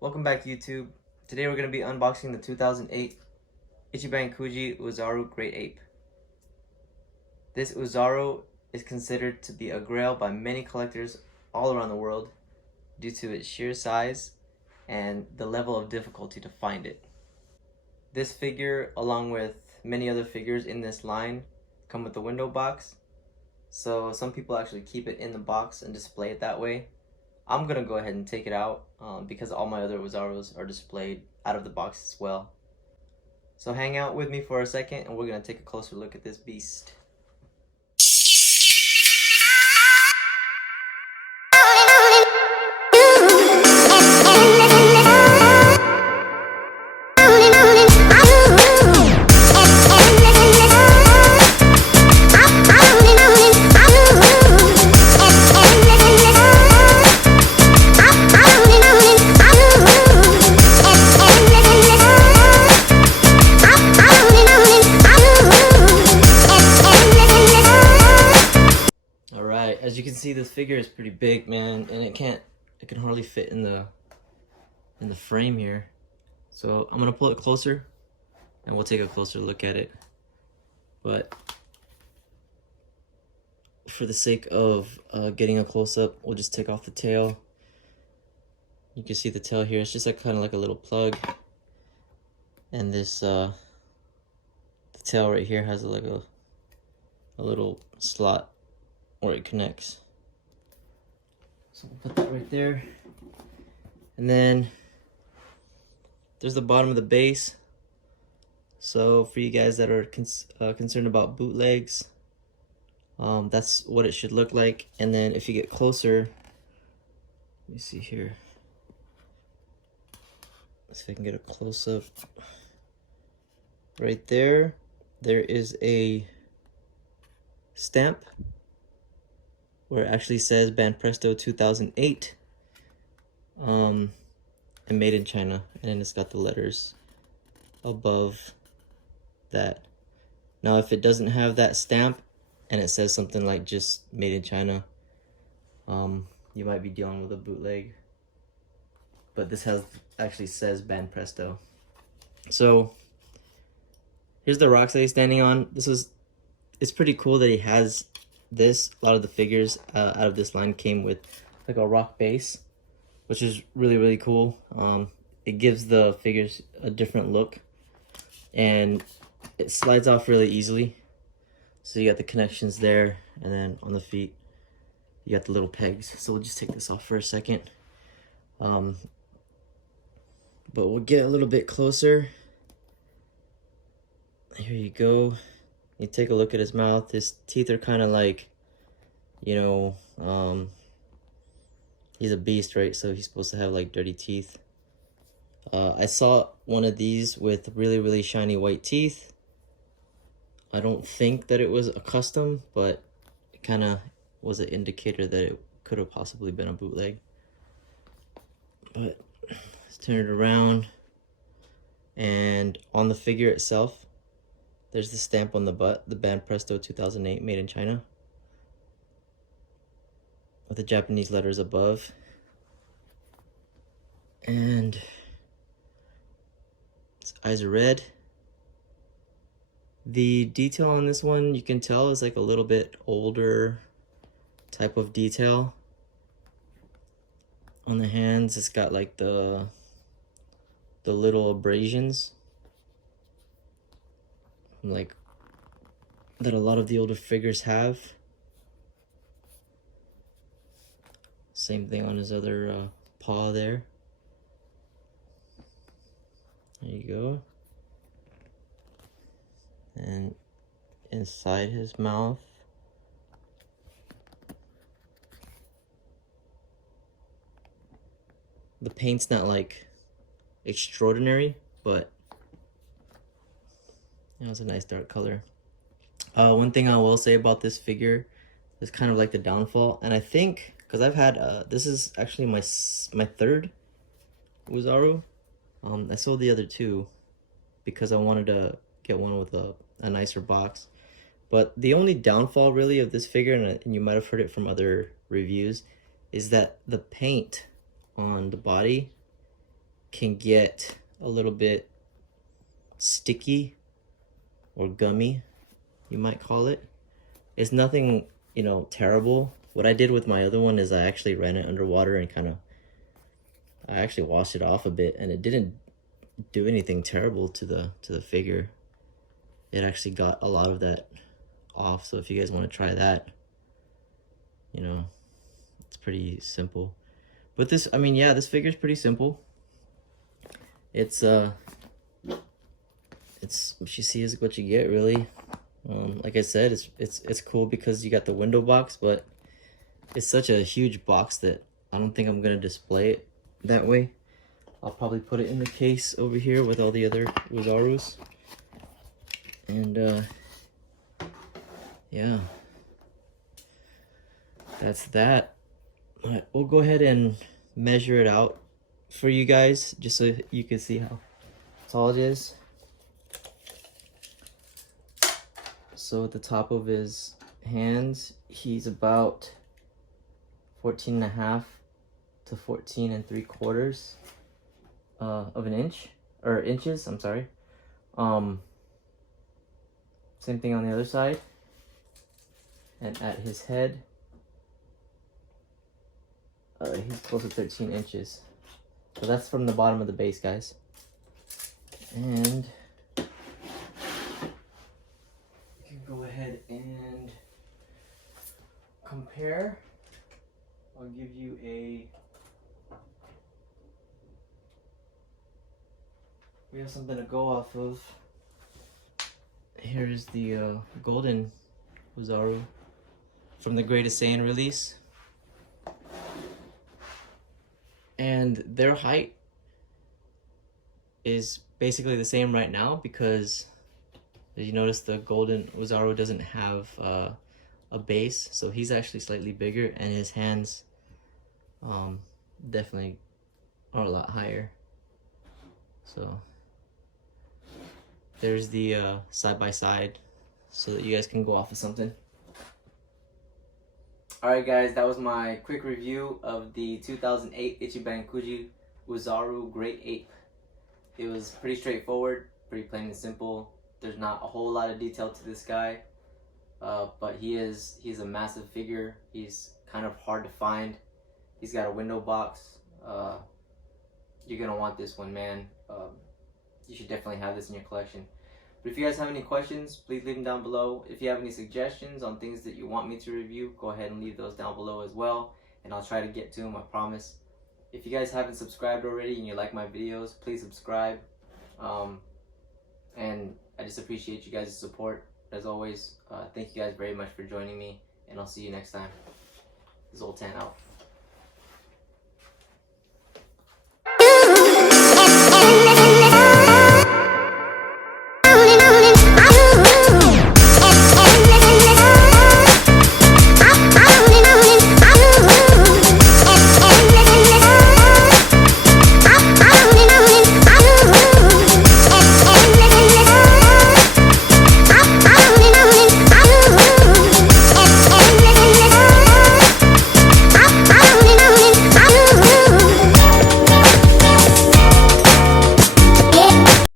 Welcome back, YouTube. Today we're going to be unboxing the 2008 Ichiban Kuji Oozaru Great Ape. This Oozaru is considered to be a grail by many collectors all around the world due to its sheer size and the level of difficulty to find it. This figure, along with many other figures in this line, come with the window box, so some people actually keep it in the box and display it that way. I'm gonna go ahead and take it out because all my other Oozarus are displayed out of the box as well. So hang out with me for a second and we're gonna take a closer look at this beast. As you can see, this figure is pretty big, man, and it can hardly fit in the frame here. So I'm gonna pull it closer and we'll take a closer look at it. But for the sake of getting a close-up, we'll just take off the tail. You can see the tail here. It's just like kind of like a little plug, and this the tail right here has like a little slot where it connects. So we'll put that right there. And then there's the bottom of the base. So for you guys that are concerned about bootlegs, that's what it should look like. And then if you get closer, let me see here. Let's see if I can get a close-up. Right there, there is a stamp where it actually says Banpresto 2008 and made in China, and then it's got the letters above that. Now if it doesn't have that stamp and it says something like just made in China, you might be dealing with a bootleg, but this actually says Banpresto. So here's the rocks that he's standing on. It's pretty cool that he has this. A lot of the figures out of this line came with like a rock base, which is really cool. It gives the figures a different look, and it slides off really easily. So you got the connections there, and then on the feet you got the little pegs. So we'll just take this off for a second, but we'll get a little bit closer. Here you go. You take a look at his mouth. His teeth are kind of like, you know, he's a beast, right? So he's supposed to have like dirty teeth. I saw one of these with really shiny white teeth. I don't think that it was a custom, but it kind of was an indicator that it could have possibly been a bootleg. But let's turn it around, and on the figure itself, there's the stamp on the butt, the Banpresto 2008 made in China, with the Japanese letters above. And its eyes are red. The detail on this one, you can tell, is like a little bit older type of detail. On the hands, it's got like the little abrasions, like that a lot of the older figures have. Same thing on his other paw there. There you go. And inside his mouth, the paint's not like extraordinary, but it's a nice dark color. One thing I will say about this figure is kind of like the downfall, and I think because I've had this is actually my third Oozaru. I sold the other two because I wanted to get one with a nicer box. But the only downfall really of this figure, and you might have heard it from other reviews, is that the paint on the body can get a little bit sticky or gummy, you might call it. It's nothing, you know, terrible. What I did with my other one is I actually ran it underwater and I actually washed it off a bit, and it didn't do anything terrible to the figure. It actually got a lot of that off. So if you guys want to try that, you know, it's pretty simple. But this, I mean, yeah, this figure is pretty simple. It's what you see is what you get, really. Like I said, it's cool because you got the window box, but it's such a huge box that I don't think I'm gonna display it that way. I'll probably put it in the case over here with all the other Oozarus. And yeah, that's that. But we'll go ahead and measure it out for you guys, just so you can see how tall it is. So at the top of his hands, he's about 14.5 to 14.75 of an inch, or inches, I'm sorry. Same thing on the other side. And at his head, he's close to 13 inches. So that's from the bottom of the base, guys. And you can go ahead and compare. I'll give you we have something to go off of. Here is the golden Oozaru from the Greatest Saiyan release. And their height is basically the same right now, because as you notice, the golden Oozaru doesn't have a base, so he's actually slightly bigger, and his hands definitely are a lot higher. So there's the side by side, so that you guys can go off of something. Alright guys, that was my quick review of the 2008 Ichiban Kuji Oozaru Great Ape. It was pretty straightforward, pretty plain and simple. There's not a whole lot of detail to this guy, but he's a massive figure. He's kind of hard to find. He's got a window box. You're gonna want this one, man. You should definitely have this in your collection. But if you guys have any questions, please leave them down below. If you have any suggestions on things that you want me to review, go ahead and leave those down below as well, and I'll try to get to them, I promise. If you guys haven't subscribed already and you like my videos, please subscribe. And I just appreciate you guys' support. As always, thank you guys very much for joining me, and I'll see you next time. Zoltan out.